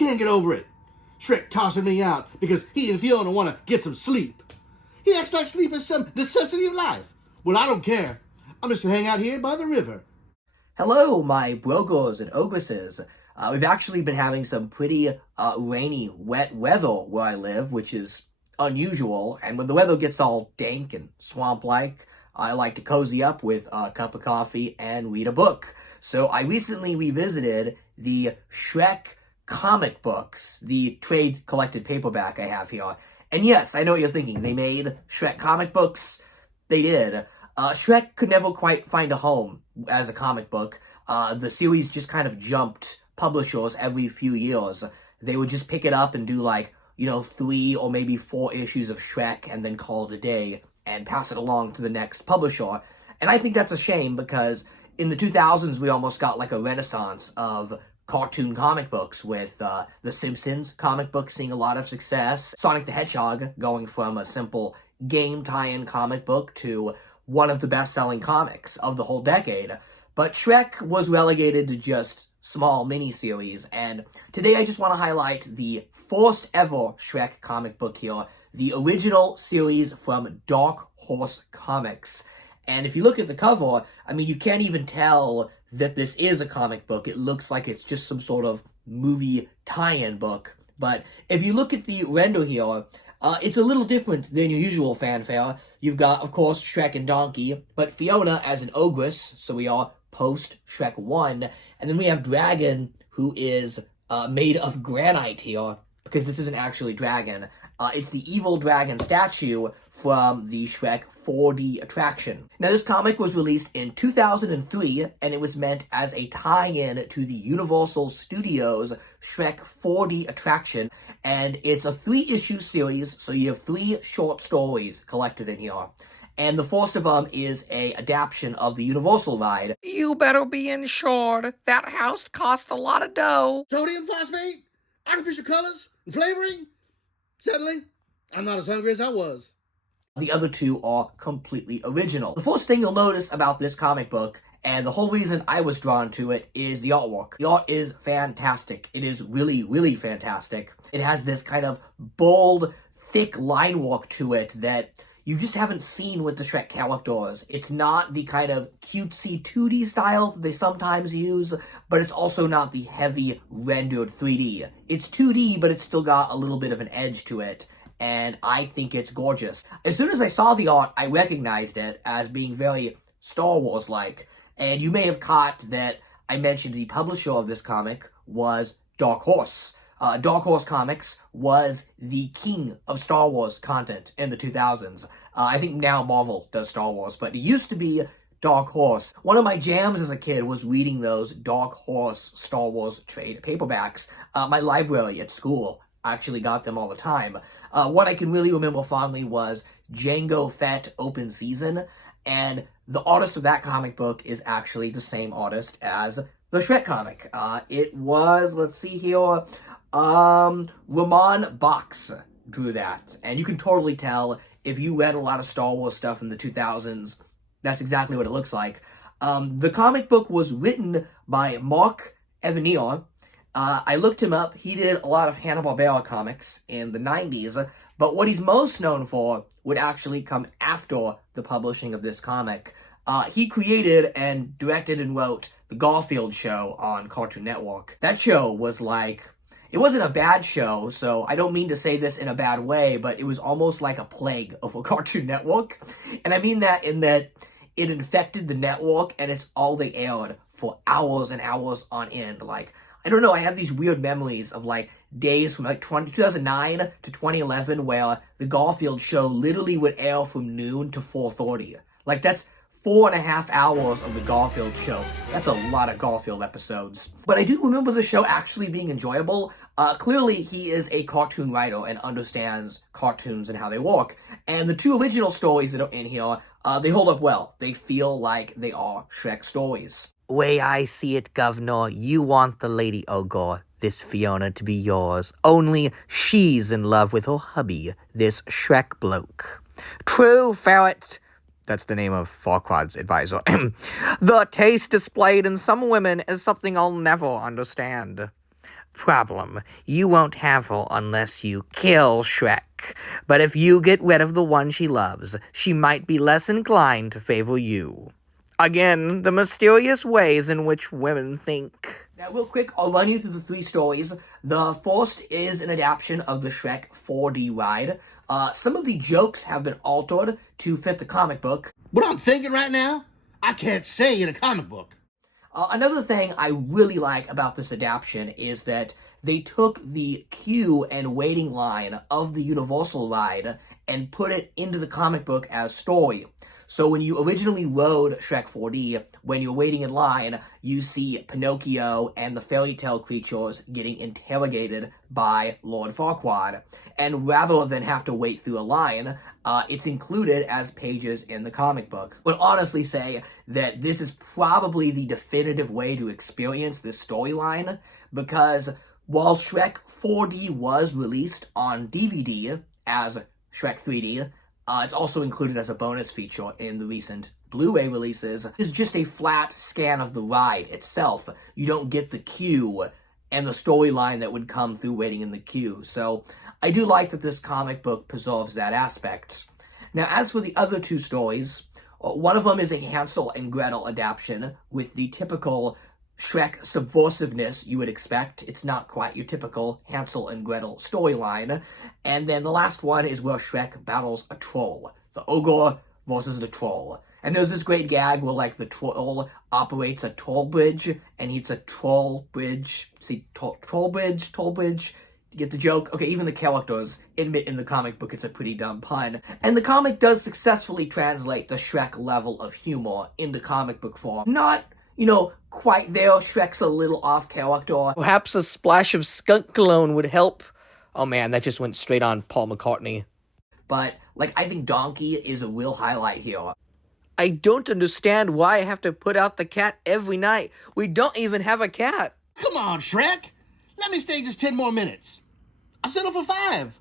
can't get over it. Shrek tossing me out because he and Fiona want to get some sleep. He acts like sleep is some necessity of life. Well, I don't care. I'm just to hang out here by the river. Hello, my brogors and ogresses. We've actually been having some pretty rainy, wet weather where I live, which is unusual. And when the weather gets all dank and swamp-like, I like to cozy up with a cup of coffee and read a book. So I recently revisited the Shrek comic books, the trade collected paperback I have here. And yes, I know what you're thinking. They made Shrek comic books. They did. Shrek could never quite find a home as a comic book. The series just kind of jumped publishers every few years. They would just pick it up and do 3 or maybe 4 issues of Shrek and then call it a day and pass it along to the next publisher. And I think that's a shame because in the 2000s we almost got like a renaissance of cartoon comic books with The Simpsons comic book seeing a lot of success, Sonic the Hedgehog going from a simple game tie-in comic book to one of the best-selling comics of the whole decade. But Shrek was relegated to just small miniseries, and today I just want to highlight the first ever Shrek comic book here, the original series from Dark Horse Comics. And if you look at the cover, I mean, you can't even tell that this is a comic book. It looks like it's just some sort of movie tie-in book. But if you look at the render here, it's a little different than your usual fanfare. You've got, of course, Shrek and Donkey, but Fiona as an ogress, so we are post-Shrek 1. And then we have Dragon, who is made of granite here, because this isn't actually Dragon. It's the evil dragon statue from the Shrek 4D attraction. Now, this comic was released in 2003, and it was meant as a tie-in to the Universal Studios Shrek 4D attraction, and it's a 3-issue series, so you have 3 short stories collected in here. And the first of them is a adaptation of the Universal ride. You better be insured. That house cost a lot of dough. Sodium phosphate, artificial colors, and flavoring. Suddenly, I'm not as hungry as I was. The other 2 are completely original. The first thing you'll notice about this comic book, and the whole reason I was drawn to it, is the artwork. The art is fantastic. It is really, really fantastic. It has this kind of bold, thick line work to it that you just haven't seen with the Shrek characters. It's not the kind of cutesy 2D style that they sometimes use, but it's also not the heavy rendered 3D. It's 2D, but it's still got a little bit of an edge to it, and I think it's gorgeous. As soon as I saw the art, I recognized it as being very Star Wars-like, and you may have caught that I mentioned the publisher of this comic was Dark Horse. Dark Horse Comics was the king of Star Wars content in the 2000s. I think now Marvel does Star Wars, but it used to be Dark Horse. One of my jams as a kid was reading those Dark Horse Star Wars trade paperbacks. My library at school actually got them all the time. What I can really remember fondly was Jango Fett Open Season, and the artist of that comic book is actually the same artist as the Shrek comic. It was, let's see here, Ramon Box drew that, and you can totally tell if you read a lot of Star Wars stuff in the 2000s, that's exactly what it looks like. The comic book was written by Mark Evanier. I looked him up. He did a lot of Hanna-Barbera comics in the 90s, but what he's most known for would actually come after the publishing of this comic. He created and directed and wrote The Garfield Show on Cartoon Network. That show was it wasn't a bad show, so I don't mean to say this in a bad way, but it was almost like a plague of a Cartoon Network. And I mean that in that it infected the network, and it's all they aired for hours and hours on end. I don't know, I have these weird memories of days from 2009 to 2011 where the Garfield Show literally would air from noon to 4:30. That's 4.5 hours of the Garfield Show. That's a lot of Garfield episodes. But I do remember the show actually being enjoyable. Clearly, he is a cartoon writer and understands cartoons and how they work. And the 2 original stories that are in here, they hold up well. They feel like they are Shrek stories. Way I see it, Governor, you want the Lady Ogre, this Fiona, to be yours. Only she's in love with her hubby, this Shrek bloke. True, Ferret. That's the name of Farquaad's advisor. The taste displayed in some women is something I'll never understand. Problem, you won't have her unless you kill Shrek. But if you get rid of the one she loves, she might be less inclined to favor you. Again, the mysterious ways in which women think. Now, real quick, I'll run you through the 3 stories. The first is an adaptation of the Shrek 4D ride. Some of the jokes have been altered to fit the comic book. What I'm thinking right now, I can't say in a comic book. Another thing I really like about this adaptation is that they took the queue and waiting line of the Universal ride and put it into the comic book as story. So when you originally rode Shrek 4D, when you're waiting in line, you see Pinocchio and the fairy tale creatures getting interrogated by Lord Farquaad. And rather than have to wait through a line, it's included as pages in the comic book. I would honestly say that this is probably the definitive way to experience this storyline, because while Shrek 4D was released on DVD as Shrek 3D, it's also included as a bonus feature in the recent Blu-ray releases. It's just a flat scan of the ride itself. You don't get the queue and the storyline that would come through waiting in the queue. So I do like that this comic book preserves that aspect. Now, as for the other 2 stories, one of them is a Hansel and Gretel adaptation with the typical Shrek subversiveness you would expect. It's not quite your typical Hansel and Gretel storyline. And then the last one is where Shrek battles a troll. The ogre versus the troll. And there's this great gag where, like, the troll operates a toll bridge, and it's a troll bridge. See, toll bridge? You get the joke? Okay, even the characters admit in the comic book it's a pretty dumb pun. And the comic does successfully translate the Shrek level of humor into comic book form. Not, quite there. Shrek's a little off character. Perhaps a splash of skunk cologne would help. Oh man, that just went straight on Paul McCartney. But, I think Donkey is a real highlight here. I don't understand why I have to put out the cat every night. We don't even have a cat. Come on, Shrek. Let me stay just 10 more minutes. I'll settle for 5.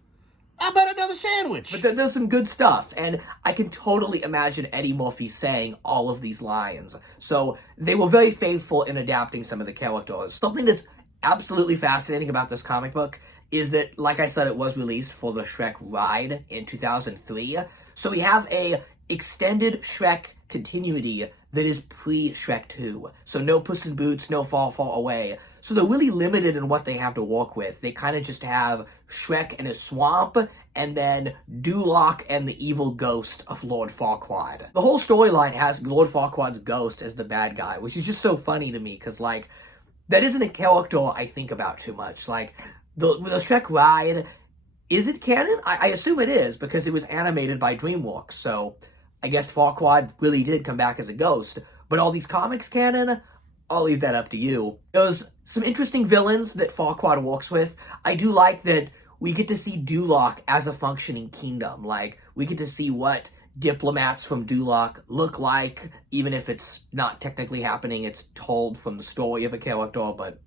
How about another sandwich? But there's some good stuff, and I can totally imagine Eddie Murphy saying all of these lines. So they were very faithful in adapting some of the characters. Something that's absolutely fascinating about this comic book is that, like I said, it was released for the Shrek ride in 2003. So we have a extended Shrek continuity that is pre-Shrek 2. So no Puss in Boots, no Far, Far Away. So they're really limited in what they have to work with. They kind of just have Shrek and his swamp, and then Duloc and the evil ghost of Lord Farquaad. The whole storyline has Lord Farquaad's ghost as the bad guy, which is just so funny to me, because, that isn't a character I think about too much. The Shrek ride, is it canon? I assume it is, because it was animated by Dreamworks, so I guess Farquaad really did come back as a ghost. But all these comics canon, I'll leave that up to you. There's some interesting villains that Farquaad works with. I do like that we get to see Duloc as a functioning kingdom. We get to see what diplomats from Duloc look like, even if it's not technically happening. It's told from the story of a character, but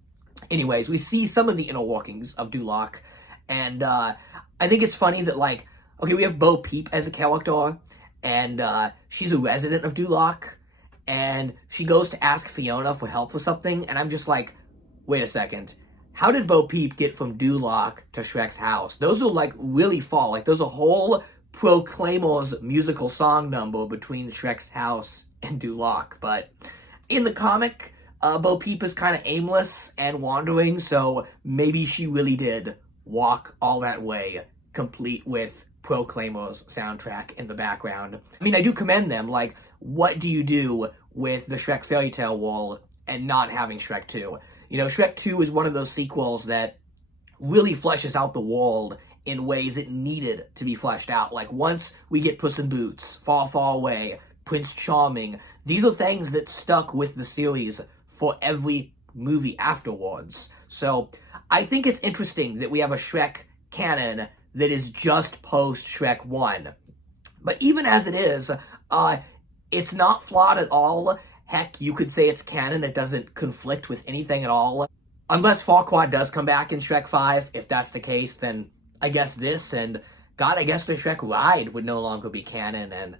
anyways, we see some of the inner workings of Duloc, and I think it's funny that, okay, we have Bo Peep as a character, and she's a resident of Duloc, and she goes to ask Fiona for help with something, and I'm just like, wait a second. How did Bo Peep get from Duloc to Shrek's house? Those are, really far. There's a whole Proclaimers musical song number between Shrek's house and Duloc. But in the comic, Bo Peep is kind of aimless and wandering, so maybe she really did walk all that way, complete with Proclaimers soundtrack in the background. I mean, I do commend them. What do you do with the Shrek fairy tale world and not having Shrek 2? Shrek 2 is one of those sequels that really fleshes out the world in ways it needed to be fleshed out. Once we get Puss in Boots, Far, Far Away, Prince Charming, these are things that stuck with the series for every movie afterwards. So I think it's interesting that we have a Shrek canon that is just post-Shrek 1. But even as it is, it's not flawed at all. Heck, you could say it's canon. It doesn't conflict with anything at all. Unless Farquaad does come back in Shrek 5. If that's the case, then I guess this, and God, I guess the Shrek ride would no longer be canon, and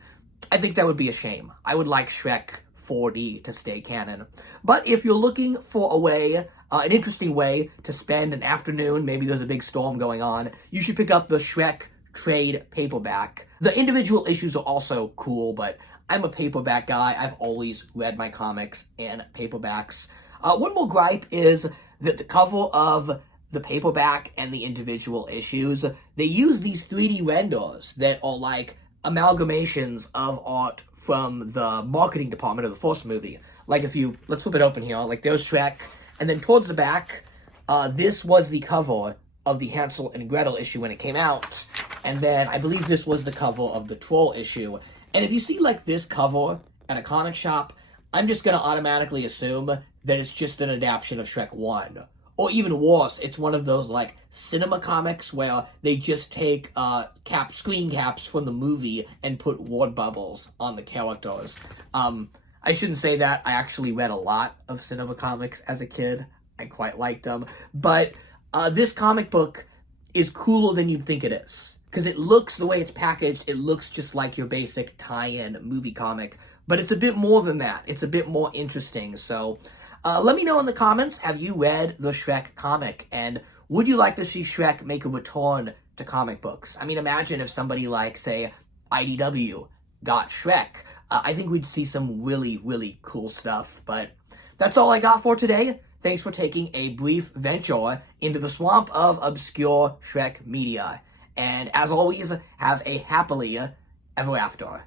I think that would be a shame. I would like Shrek 4D to stay canon. But if you're looking for a way an interesting way to spend an afternoon. Maybe there's a big storm going on. You should pick up the Shrek trade paperback. The individual issues are also cool, but I'm a paperback guy. I've always read my comics in paperbacks. One more gripe is that the cover of the paperback and the individual issues, they use these 3D renders that are like amalgamations of art from the marketing department of the first movie. Like let's flip it open here, like there's Shrek, and then towards the back, this was the cover of the Hansel and Gretel issue when it came out, and then I believe this was the cover of the Troll issue. And if you see like this cover at a comic shop, I'm just going to automatically assume that it's just an adaptation of Shrek 1. Or even worse, it's one of those like cinema comics where they just take screen caps from the movie and put word bubbles on the characters. I shouldn't say that. I actually read a lot of cinema comics as a kid. I quite liked them. But this comic book is cooler than you'd think it is. Because it looks, the way it's packaged, it looks just like your basic tie-in movie comic. But it's a bit more than that. It's a bit more interesting. So let me know in the comments, have you read the Shrek comic? And would you like to see Shrek make a return to comic books? I mean, imagine if somebody like, say, IDW got Shrek. I think we'd see some really, really cool stuff. But that's all I got for today. Thanks for taking a brief venture into the swamp of obscure Shrek media. And as always, have a happily ever after.